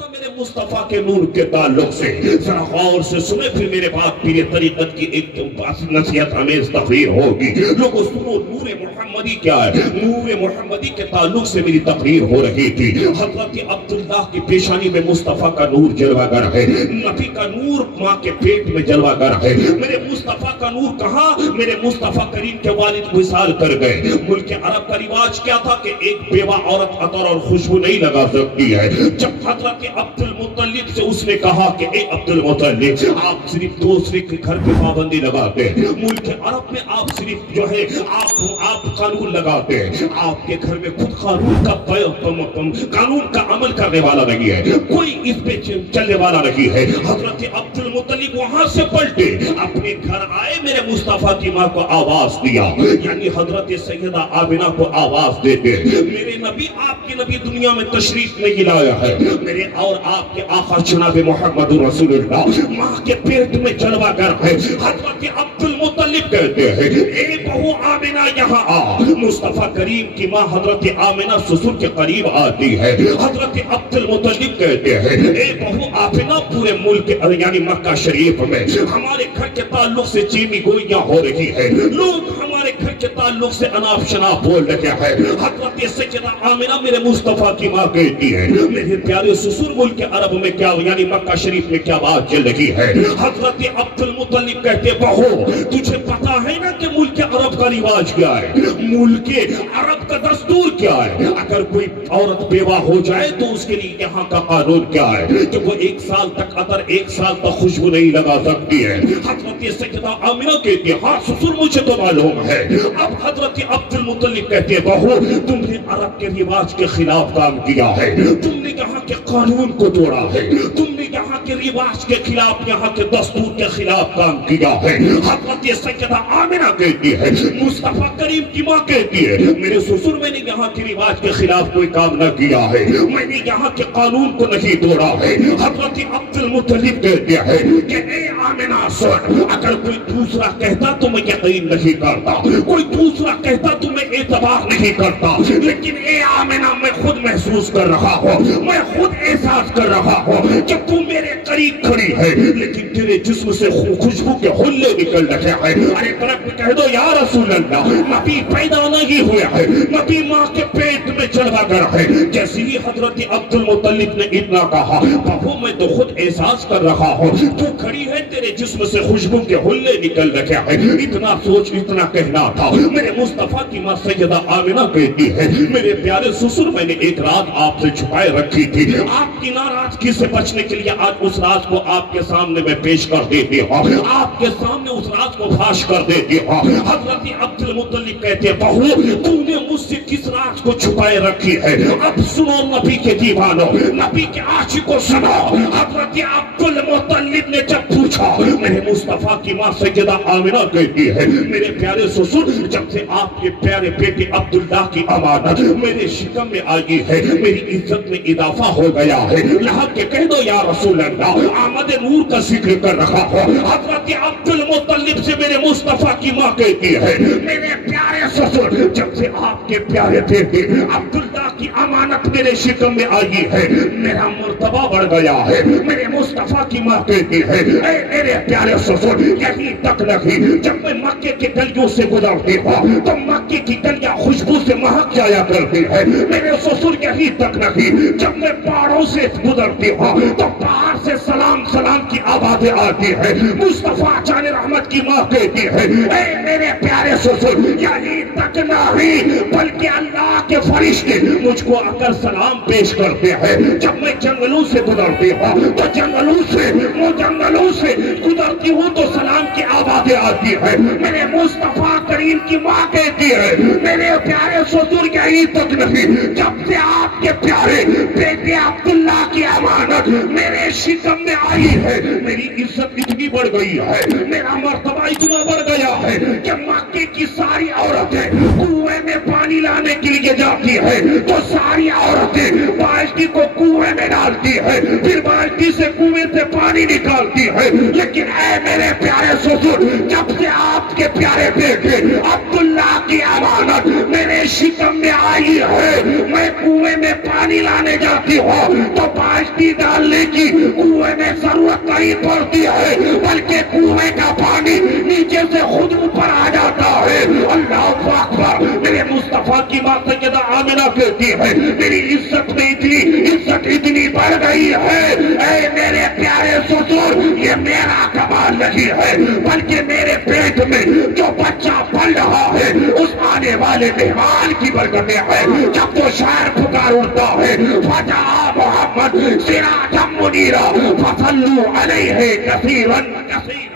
تھا میرے مصطفیٰ کے نور کے تعلق سے. ذرا غور سے سنے پھر میرے بعد پیر طریقت کی ایک نصیحت ہمیں تقریر ہوگی. لوگوں سنو, نور محمدی کیا ہے؟ نور محمدی کے تعلق سے میری تقریر ہو رہی تھی. حضرت عبداللہ کی پیشانی میں مصطفیٰ کا نور جلوہ گر ہے. نبی کا نور ماں کے پیٹ میں جلوہ گر ہے. میرے مصطفیٰ کا نور کہاں؟ میرے مصطفیٰ کریم کے والد وصال کر گئے. ملک عرب کا رواج کیا تھا کہ ایک بیوہ عورت عطر اور خوشبو نہیں لگا سکتی ہے. جب حضرت عبد المطلب سے اس نے کہا کہ اے عبد المطلب, آپ صرف دوسرے کے گھر پہ پابندی لگاتے ہیں. ملک عرب میں آپ صرف جو ہے آپ قانون لگاتے ہیں. آپ کے گھر میں خود قانون کا عمل کرنے والا نہیں ہے, کوئی اس پہ چلنے والا نہیں ہے. حضرت عبد المطلب وہاں سے پلٹے, اپنے گھر آئے, میرے مصطفیٰ کی ماں کو آواز دیا, یعنی حضرت سیدہ آمنہ کو آواز دیتے, میرے نبی, آپ کے نبی دنیا میں تشریف نہیں لایا ہے. میرے اور آپ کے آقا جناب محمد رسول اللہ ماں کے پیٹ میں جلوہ گر ہے. حضرت عبد المطلب کہتے ہیں اے بہو آمنہ یہاں آ. مصطفیٰ کریم کی ماں حضرت آمنہ سسر کے قریب آتی ہے. حضرت عبد المطلب کہتے ہیں اے بہو آمنہ, پورے ملک یعنی مکہ شریف میں ہمارے گھر کے تعلق سے چیمی گوئیاں ہو رہی ہے. لوگ ہمارے گھر کے تعلق سے اناپ شناپ بول رہے ہیں. حضرت سیدہ آمنہ میرے مصطفیٰ کی ماں کہتی ہے میرے پیارے سسر, ملک عرب میں کیا یعنی مکہ شریف میں کیا بات چل رہی ہے؟ حضرت عبد المطلب کہتے بہو تجھے پتا ہے نا کہ ملک عرب کا رواج کیا ہے, ملک عرب کا دستور کیا ہے؟ اگر کوئی عورت بیوہ ہو جائے تو اس کے لیے یہاں کا قانون کیا ہے کہ وہ 1 سال تک عطر 1 سال تک خوشبو نہیں لگا سکتی ہے. حضرت سیدہ آمنہ کہتی ہے ہاں سسر مجھے تو معلوم ہے. اب حضرت عبد المطلب کہتے ہیں بہو تم نے عرب کے رواج کے خلاف کام کیا ہے, تم نے یہاں کے قانون کو توڑا ہے, تم نے یہاں کے رواج کے خلاف, یہاں کے دستور کے خلاف کام کیا ہے. حضرت سیدہ آمنہ کہتی ہے, مصطفیٰ کریم کی ماں کہتی ہے میرے سسر میں نے یہاں کے رواج کے خلاف کوئی کام نہ کیا ہے, میں نے یہاں کے قانون کو نہیں توڑا ہے. حضرت عبد المطلب کہتے ہیں کہ اے آمنہ سن, اگر کوئی دوسرا کہتا تو میں یقین نہیں کرتا, کوئی دوسرا کہتا تو میں اعتبار نہیں کرتا, لیکن اے آمنہ میں خود محسوس کر رہا ہوں, میں خود احساس کر رہا ہوں کہ تم میرے قریب کھڑی ہے لیکن تیرے جسم سے خوشبو کے حلے نکل رہے ہیں. ارے طرف میں کہہ دو یا رسول اللہ, نبی پیدا نہیں ہوا ہے, نبی ماں کے پیٹ میں جلوہ گر ہے. جیسے ہی حضرت عبد المطلب نے اتنا کہا بہو میں تو خود احساس کر رہا ہوں, تو کھڑی ہے تیرے جسم سے خوشبو کے حلے نکل رہے ہیں. اتنا سوچ, اتنا کہنا تھا. میرے مصطفیٰ کی ماں سیدہ آمنہ کہتی ہے میرے پیارے سسر میں نے ایک رات آپ سے چھپائے رکھی تھی, آپ کی ناراضگی سے بچنے کے لیے آج اس راز کو آپ کے سامنے میں پیش کر دیتی ہوں, آپ کے سامنے اس راز کو فاش کر دیتی ہوں. حضرت عبد المطلب کہتے ہیں بہو تم نے مجھ سے کس راز کو چھپائے رکھی ہے؟ اب سنو نبی کے دیوانوں, نبی کے عاشقوں سنو. حضرت عبد المطلب نے جب پوچھا, میرے مصطفیٰ کی ماں سیدہ آمنہ کہتی ہے میرے پیارے سسر جب سے آپ کے پیارے بیٹے عبداللہ کی امانت میرے شکم میں آئی ہے میری عزت میں اضافہ ہو گیا ہے. یہاں کے کہہ دو یا رسول اللہ, آمد نور کا ذکر کر رہا ہوں. حضرت عبد المطلب سے میرے مصطفیٰ کی ماں کہتی ہے میرے پیارے سسر جب سے آپ کے پیارے بیٹے عبداللہ کی امانت میرے شکم میں آئی ہے میرا مرتبہ بڑھ گیا ہے. میرے مصطفیٰ کی ماں کہتی ہے اے میرے پیارے سسر یہی تک نہیں, جب میں مکے کے گلیوں سے گزرتی ہوں تو مکے کی گلیاں خوشبو سے مہک جایا کرتی ہے. میرے سسر یہی تک نہیں, جب میں پہاڑوں سے گزرتی ہوں تو پہاڑ سے سلام سلام کی آوازیں آتی ہے. مصطفیٰ جان رحمت کی ماں کہتی ہے اے میرے پیارے سسر یہی تک نہیں بلکہ اللہ کے فرشتے مجھ کو آ کر سلام پیش کرتے ہیں. جب میں جنگلوں سے گزرتی ہوں تو جنگلوں سے گزرتی ہوں تو سلام کی آوازیں آتی ہے. میرے مصطفیٰ کریم کی ماں کہتی ہے میرے پیارے سسر یہی تک نہیں, جب سے آپ کے پیارے بیٹے عبداللہ کی امانت میرے شکم میں آئی ہے میری عزت اتنی بڑھ گئی ہے, میرا مرتبہ اتنا بڑھ گیا ہے کہ مکے کی ساری عورتیں کنویں میں پانی لانے کے لیے جاتی ہے تو ساری عورتیں بالٹی کو کنویں میں ڈالتی ہے, پھر بالٹی سے کنویں سے پانی نکالتی ہے. لیکن اے میرے پیارے سسر جب سے آپ کے پیارے بیٹے عبداللہ کی امانت میرے شکم میں آئی ہے، میں کنویں میں پانی لانے جاتی ہوں تو بالٹی ڈالنے کی کنویں میں ضرورت نہیں پڑتی ہے، بلکہ کنویں کا پانی نیچے سے خود اوپر آ جاتا ہے۔ اللہ اکبر۔ میرے مصطفیٰ کی بات سیدہ آمنہ کہتی ہے میری عزت میں اتنی بڑھ گئی ہے، اے میرے پیارے سسر، یہ میرا کمال نہیں ہے بلکہ میرے پیٹ میں جو بچہ پل رہا ہے اس آنے والے مہمان کی برکتیں ہے۔ جب تو شاعر پکار اٹھتا ہے فجاء محمد سراجا منیرا فصلوا علیہ کثیرا کثیرا